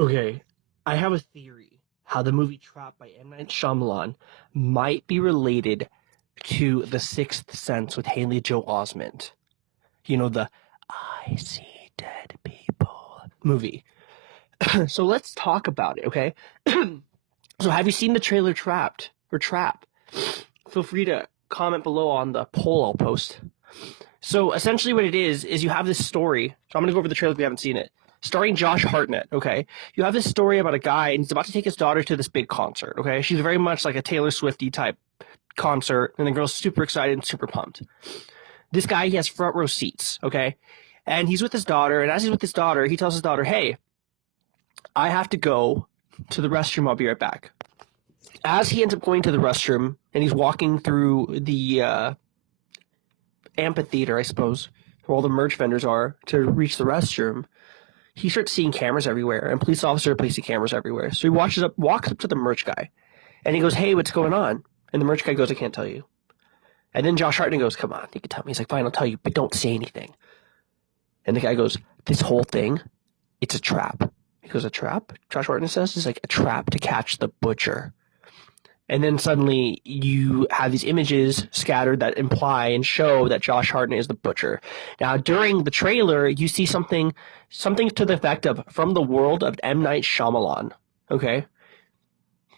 Okay, I have a theory how the movie Trap by M. Night Shyamalan might be related to The Sixth Sense with Haley Joel Osment. You know, the I See Dead People movie. So let's talk about it, okay? So have you seen the trailer Trapped or Trap? Feel free to comment below on the poll I'll post. So essentially what it is you have this story. So I'm going to go over the trailer if you haven't seen it. Starring Josh Hartnett, okay? You have this story about a guy, and he's about to take his daughter to this big concert, okay? She's very much like a Taylor Swifty type concert, and the girl's super excited and super pumped. This guy, he has front row seats, okay? And he's with his daughter, and as he's with his daughter, he tells his daughter, hey, I have to go to the restroom, I'll be right back. As he ends up going to the restroom, and he's walking through the amphitheater, I suppose, where all the merch vendors are, to reach the restroom, he starts seeing cameras everywhere, and police officers are placing cameras everywhere. So he walks up to the merch guy, and he goes, hey, what's going on? And the merch guy goes, I can't tell you. And then Josh Hartnett goes, come on, you can tell me. He's like, fine, I'll tell you, but don't say anything. And the guy goes, this whole thing, it's a trap. He goes, a trap? Josh Hartnett says, it's like a trap to catch the butcher. And then suddenly you have these images scattered that imply and show that Josh Hartnett is the butcher. Now, during the trailer, you see something to the effect of from the world of M. Night Shyamalan. Okay?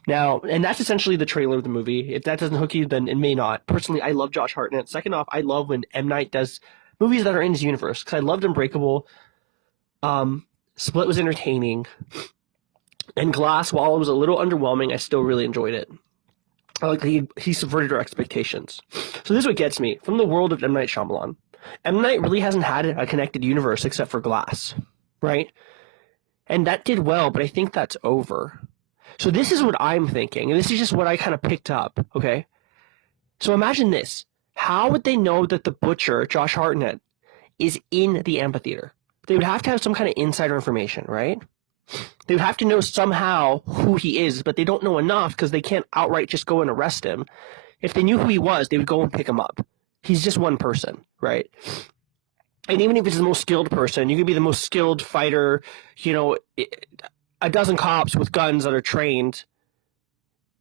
Now, and that's essentially the trailer of the movie. If that doesn't hook you, then it may not. Personally, I love Josh Hartnett. Second off, I love when M. Night does movies that are in his universe, because I loved Unbreakable. Split was entertaining. And Glass, while it was a little underwhelming, I still really enjoyed it. I like that he subverted our expectations. So this is what gets me. From the world of M. Night Shyamalan, M. Night really hasn't had a connected universe except for Glass, right? And that did well, but I think that's over. So this is what I'm thinking, and this is just what I kind of picked up, okay? So imagine this. How would they know that the butcher, Josh Hartnett, is in the amphitheater? They would have to have some kind of insider information, right? They would have to know somehow who he is, but they don't know enough because they can't outright just go and arrest him. If they knew who he was, they would go and pick him up. He's just one person, right? And even if it's the most skilled person, you could be the most skilled fighter, you know, a dozen cops with guns that are trained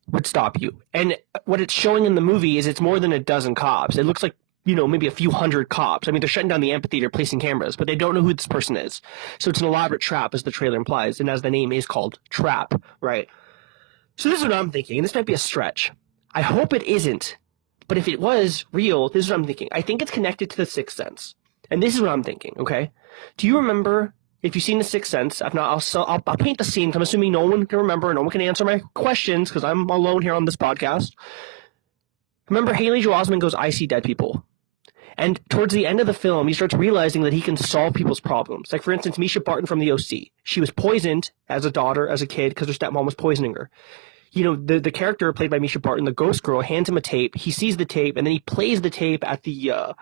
would stop you. And what it's showing in the movie is it's more than a dozen cops. It looks like, you know, maybe a few hundred cops. I mean, they're shutting down the amphitheater, placing cameras, but they don't know who this person is. So it's an elaborate trap, as the trailer implies, and as the name is called, Trap, right? So this is what I'm thinking, and this might be a stretch. I hope it isn't, but if it was real, this is what I'm thinking. I think it's connected to The Sixth Sense, and this is what I'm thinking, okay? Do you remember, if you've seen The Sixth Sense, if not, I'll paint the scene, 'cause I'm assuming no one can remember, no one can answer my questions, because I'm alone here on this podcast. Remember, Haley Joel Osment goes, I see dead people. And towards the end of the film, he starts realizing that he can solve people's problems. Like, for instance, Misha Barton from the OC. She was poisoned as a daughter, as a kid, because her stepmom was poisoning her. You know, the character played by Misha Barton, the ghost girl, hands him a tape. He sees the tape, and then he plays the tape at the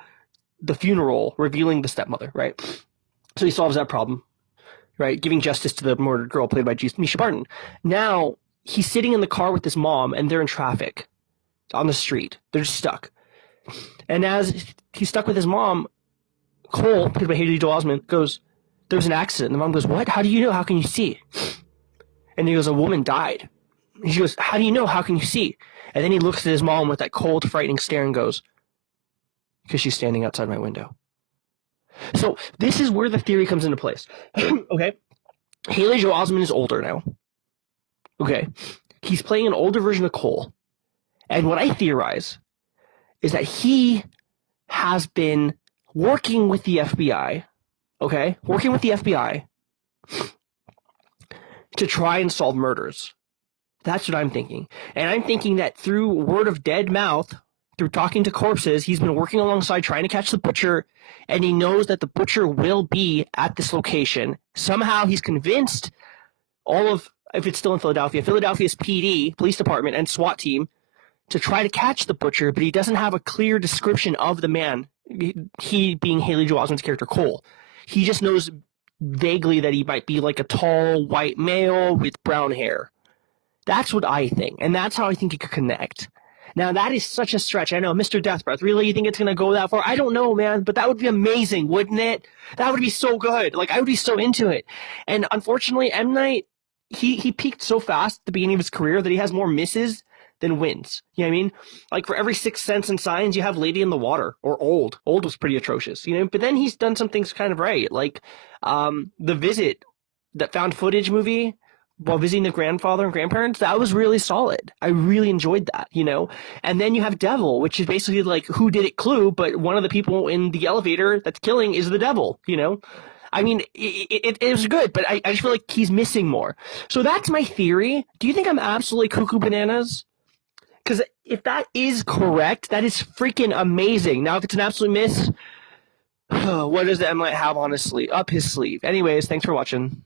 funeral, revealing the stepmother, right? So he solves that problem, right? Giving justice to the murdered girl played by Misha Barton. Now, he's sitting in the car with his mom, and they're in traffic on the street. They're just stuck. And as he's stuck with his mom, Cole, played by Haley Joel Osment, goes, there's an accident. And the mom goes, what? How do you know? How can you see? And he goes, a woman died. And she goes, how do you know? How can you see? And then he looks at his mom with that cold, frightening stare and goes, because she's standing outside my window. So this is where the theory comes into place. Okay? Haley Joel Osment is older now. Okay? He's playing an older version of Cole. And what I theorize is that he has been working with the FBI, okay? Working with the FBI to try and solve murders. That's what I'm thinking. And I'm thinking that through word of dead mouth, through talking to corpses, he's been working alongside trying to catch the butcher, and he knows that the butcher will be at this location. Somehow he's convinced if it's still in Philadelphia's PD, police department, and SWAT team to try to catch the butcher, but he doesn't have a clear description of the man, he being Haley Joel Osment's character, Cole. He just knows vaguely that he might be like a tall, white male with brown hair. That's what I think, and that's how I think it could connect. Now, that is such a stretch. I know, Mr. Deathbreath, really? You think it's going to go that far? I don't know, man, but that would be amazing, wouldn't it? That would be so good. Like, I would be so into it. And unfortunately, M. Night he peaked so fast at the beginning of his career that he has more misses than wins. You know what I mean? Like for every Sixth Sense and Signs, you have Lady in the Water or Old. Old was pretty atrocious, you know. But then he's done some things kind of right, like The Visit, that found footage movie while visiting the grandfather and grandparents. That was really solid. I really enjoyed that, you know. And then you have Devil, which is basically like who did it Clue, but one of the people in the elevator that's killing is the devil, you know. I mean, it was good, but I just feel like he's missing more. So that's my theory. Do you think I'm absolutely cuckoo bananas? Because if that is correct, that is freaking amazing. Now, if it's an absolute miss, what does the M Light have on his sleeve, up his sleeve? Anyways, thanks for watching.